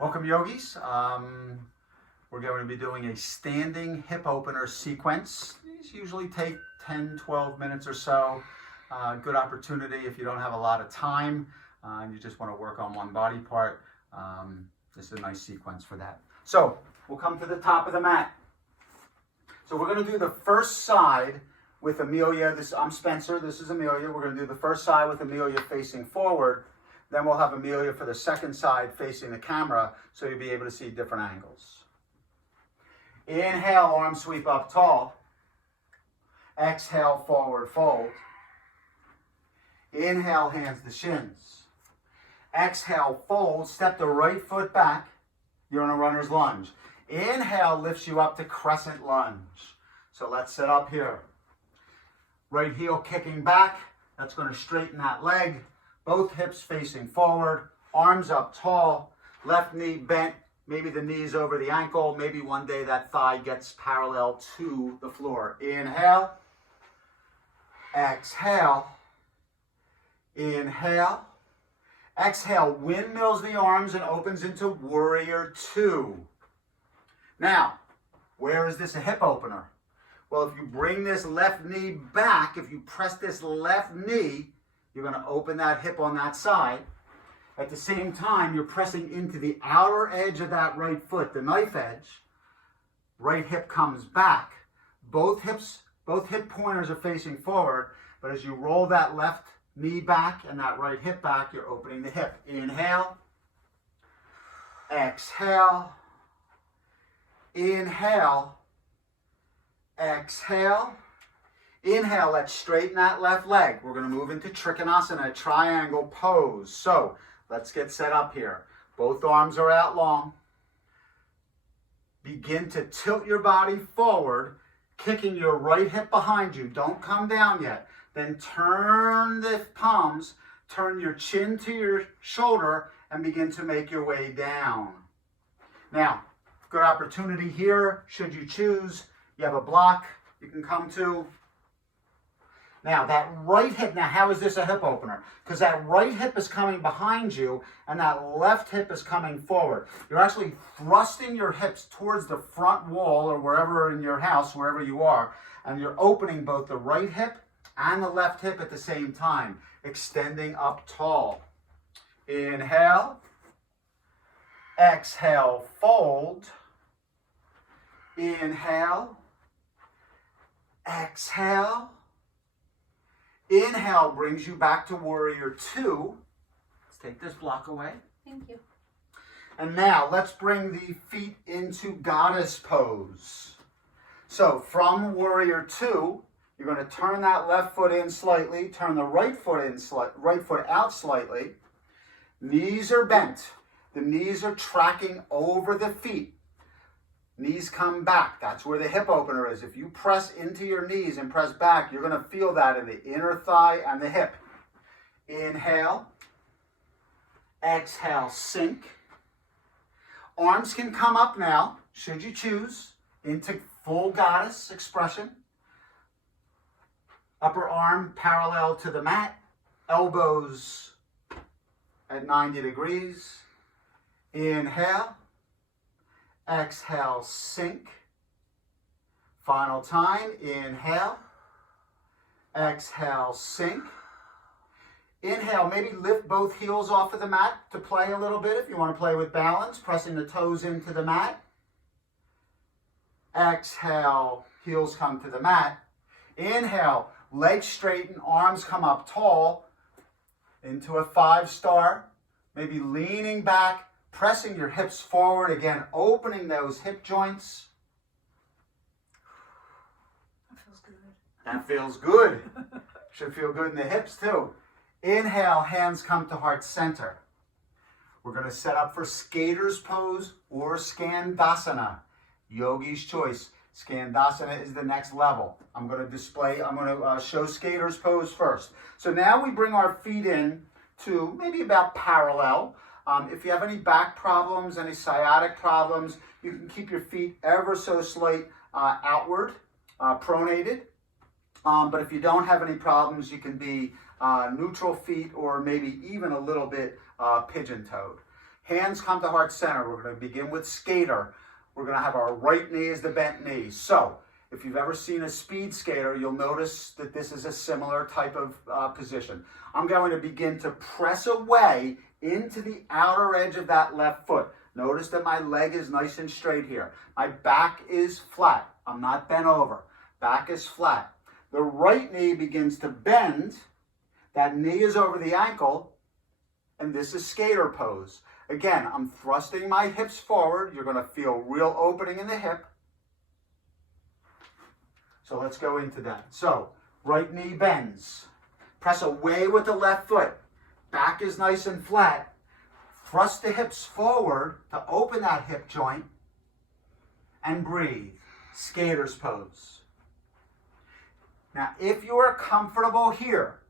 Welcome, yogis. We're going to be doing a standing hip opener sequence. These usually take 10, 12 minutes or so. Good opportunity if you don't have a lot of time and you just want to work on one body part. This is a nice sequence for that. So we'll come to the top of the mat. So we're going to do the first side with Amelia. I'm Spencer. This is Amelia. We're going to do the first side with Amelia facing forward. Then we'll have Amelia for the second side facing the camera, so you'll be able to see different angles. Inhale, arm sweep up tall. Exhale, forward fold. Inhale, hands to shins. Exhale, fold, step the right foot back. You're in a runner's lunge. Inhale lifts you up to crescent lunge. So let's sit up here. Right heel kicking back. That's going to straighten that leg. Both hips facing forward, arms up tall, left knee bent, maybe the knees over the ankle, maybe one day that thigh gets parallel to the floor. Inhale, exhale, inhale, exhale, windmills the arms and opens into warrior two. Now, where is this a hip opener? Well, if you bring this left knee back, if you press this left knee, you're going to open that hip on that side. At the same time, you're pressing into the outer edge of that right foot, the knife edge. Right hip comes back. Both hip pointers are facing forward, but as you roll that left knee back and that right hip back, you're opening the hip. Inhale, exhale, inhale, exhale. Inhale, let's straighten that left leg. We're going to move into Trikonasana, triangle pose. So let's get set up here. Both arms are out long. Begin to tilt your body forward, kicking your right hip behind you. Don't come down yet. Then turn the palms, turn your chin to your shoulder, and begin to make your way down. Now, good opportunity here, should you choose. You have a block you can come to. Now, that right hip, now how is this a hip opener? Because that right hip is coming behind you and that left hip is coming forward. You're actually thrusting your hips towards the front wall or wherever in your house, wherever you are, and you're opening both the right hip and the left hip at the same time, extending up tall. Inhale, exhale, fold. Inhale, exhale. Inhale brings you back to warrior two. Let's take this block away. Thank you. And now let's bring the feet into goddess pose. So from warrior two, you're going to turn that left foot in slightly, turn the right foot out slightly. Knees are bent. The knees are tracking over the feet. Knees come back. That's where the hip opener is. If you press into your knees and press back, you're going to feel that in the inner thigh and the hip. Inhale. Exhale, sink. Arms can come up now, should you choose, into full goddess expression. Upper arm parallel to the mat. Elbows at 90 degrees. Inhale. Exhale, sink. Final time, inhale. Exhale, sink. Inhale, maybe lift both heels off of the mat to play a little bit if you want to play with balance, pressing the toes into the mat. Exhale, heels come to the mat. Inhale, legs straighten, arms come up tall into a 5-star, maybe leaning back, pressing your hips forward, again, opening those hip joints. That feels good. That feels good. Should feel good in the hips too. Inhale, hands come to heart center. We're going to set up for skater's pose or Skandasana. Yogi's choice. Skandasana is the next level. I'm going to show skater's pose first. So now we bring our feet in to maybe about parallel. If you have any back problems, any sciatic problems, you can keep your feet ever so slight outward, pronated. But if you don't have any problems, you can be neutral feet or maybe even a little bit pigeon-toed. Hands come to heart center. We're going to begin with skater. We're going to have our right knee as the bent knee. So if you've ever seen a speed skater, you'll notice that this is a similar type of position. I'm going to begin to press away into the outer edge of that left foot. Notice that my leg is nice and straight here. My back is flat. I'm not bent over. Back is flat. The right knee begins to bend. That knee is over the ankle, and this is skater pose. Again, I'm thrusting my hips forward. You're going to feel real opening in the hip. So let's go into that. So, right knee bends. Press away with the left foot. Back is nice and flat. Thrust the hips forward to open that hip joint. And breathe. Skater's pose. Now, if you are comfortable here,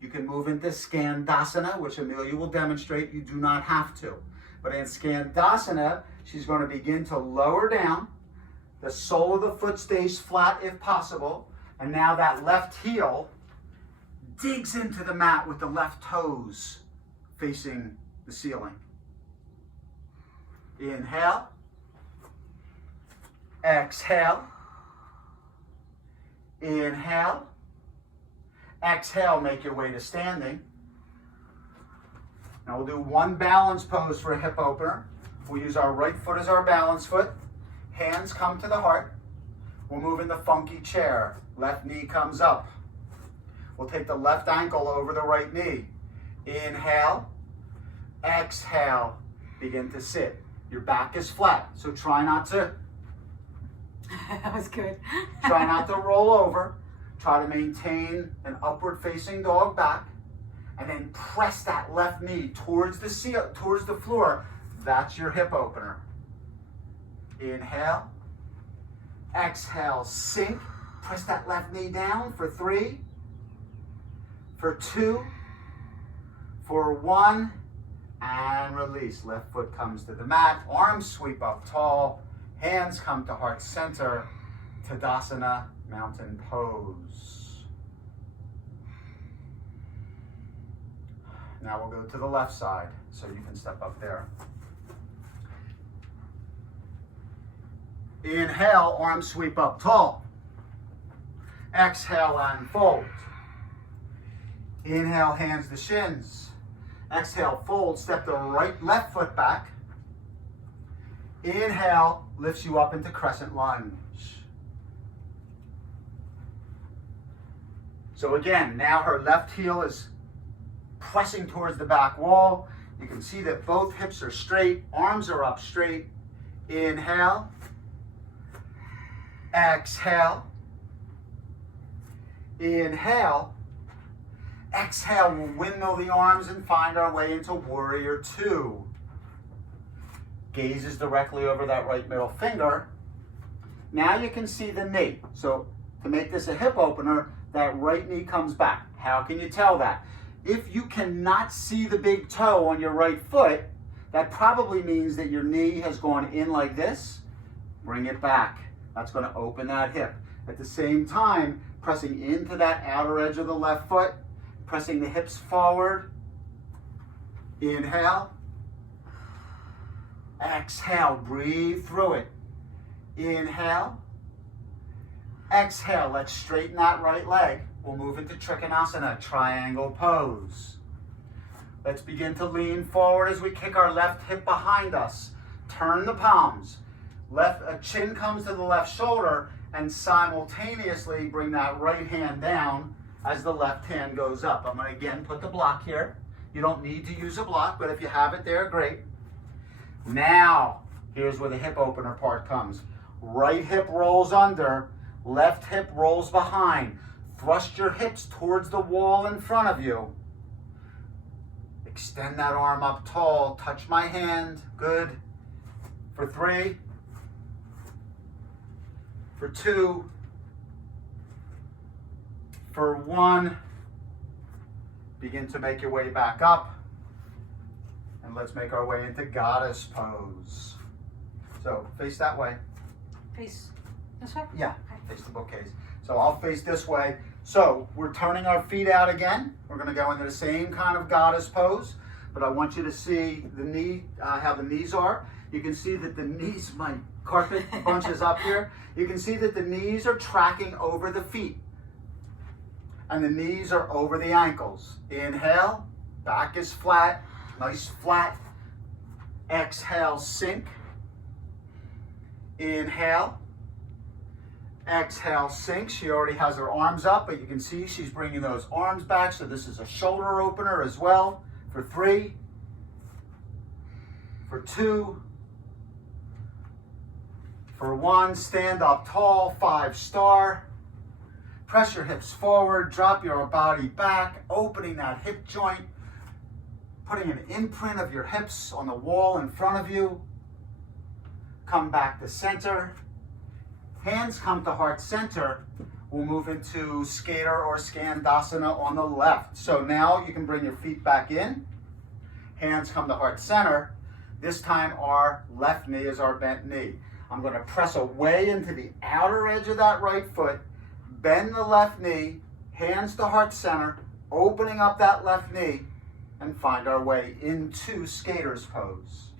you can move into Skandasana, which Amelia will demonstrate. You do not have to. But in Skandasana, she's going to begin to lower down. The sole of the foot stays flat if possible. And now that left heel digs into the mat with the left toes facing the ceiling. Inhale. Exhale. Inhale. Exhale, make your way to standing. Now we'll do one balance pose for a hip opener. We'll use our right foot as our balance foot. Hands come to the heart. We'll move in the funky chair. Left knee comes up. We'll take the left ankle over the right knee. Inhale. Exhale. Begin to sit. Your back is flat, so try not to. That was good. Try not to roll over. Try to maintain an upward facing dog back. And then press that left knee towards the floor. That's your hip opener. Inhale. Exhale, sink. Press that left knee down for 3, for 2, for 1, and release. Left foot comes to the mat. Arms sweep up tall. Hands come to heart center. Tadasana, mountain pose. Now we'll go to the left side, so you can step up there. Inhale, arms sweep up tall. Exhale and fold. Inhale, hands to shins. Exhale, fold, step the left foot back. Inhale, lifts you up into crescent lunge. So again, now her left heel is pressing towards the back wall. You can see that both hips are straight, arms are up straight. Inhale. Exhale. Inhale. Exhale, we'll windmill the arms and find our way into Warrior Two. Gaze is directly over that right middle finger. Now you can see the knee. So to make this a hip opener, that right knee comes back. How can you tell that? If you cannot see the big toe on your right foot, that probably means that your knee has gone in like this. Bring it back. That's going to open that hip. At the same time, pressing into that outer edge of the left foot, pressing the hips forward. Inhale. Exhale, breathe through it. Inhale. Exhale, let's straighten that right leg. We'll move into Trikonasana, triangle pose. Let's begin to lean forward as we kick our left hip behind us. Turn the palms. Chin comes to the left shoulder, and simultaneously bring that right hand down as the left hand goes up. I'm going to again put the block here. You don't need to use a block, but if you have it there, great. Now, here's where the hip opener part comes. Right hip rolls under, left hip rolls behind. Thrust your hips towards the wall in front of you. Extend that arm up tall. Touch my hand. Good. For 3. For 2. For 1. Begin to make your way back up. And let's make our way into Goddess pose. So face that way. Face this way? Yeah, face the bookcase. So I'll face this way. So we're turning our feet out again. We're going to go into the same kind of Goddess pose. but I want you to see the knee, how the knees are. You can see that the knees, my carpet bunches up here. You can see that the knees are tracking over the feet. And the knees are over the ankles. Inhale, back is flat, nice flat. Exhale, sink. Inhale. Exhale, sink. She already has her arms up, but you can see she's bringing those arms back. So this is a shoulder opener as well. For 3, for 2, for 1. Stand up tall, 5-star. Press your hips forward, drop your body back, opening that hip joint, putting an imprint of your hips on the wall in front of you. Come back to center. Hands come to heart center. We'll move into skater or skandasana on the left. So now you can bring your feet back in. Hands come to heart center. This time our left knee is our bent knee. I'm going to press away into the outer edge of that right foot. Bend the left knee, hands to heart center, opening up that left knee, and find our way into skater's pose.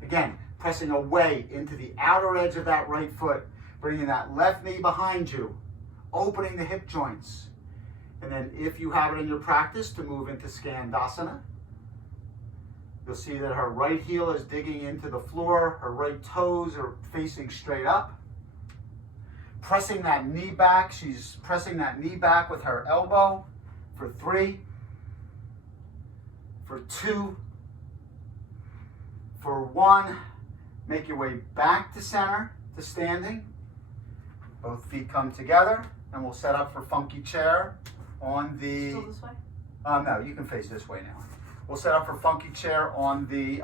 Again, pressing away into the outer edge of that right foot, bringing that left knee behind you, opening the hip joints. And then if you have it in your practice to move into skandasana, you'll see that her right heel is digging into the floor, her right toes are facing straight up. Pressing that knee back, she's pressing that knee back with her elbow. For 3, for 2, for 1. Make your way back to center, to standing. Both feet come together, and we'll set up for funky chair on the... Still this way? No, you can face this way now. We'll set up for funky chair on the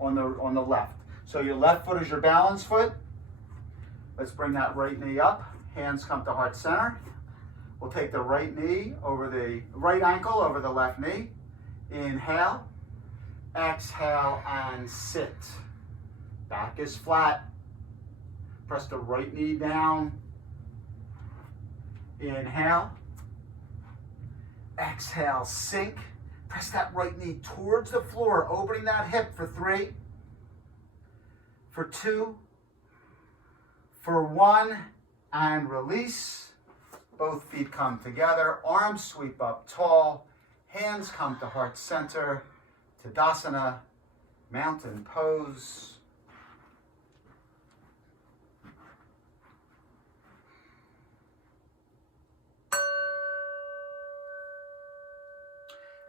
left. So your left foot is your balance foot. Let's bring that right knee up. Hands come to heart center. We'll take the right knee over the right ankle over the left knee. Inhale. Exhale and sit. Back is flat. Press the right knee down. Inhale. Exhale, sink. Press that right knee towards the floor, opening that hip for 3, for 2, for 1, and release. Both feet come together, arms sweep up tall, hands come to heart center, Tadasana, mountain pose.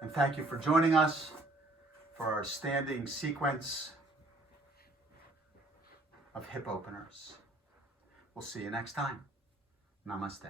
And thank you for joining us for our standing sequence of hip openers. We'll see you next time. Namaste.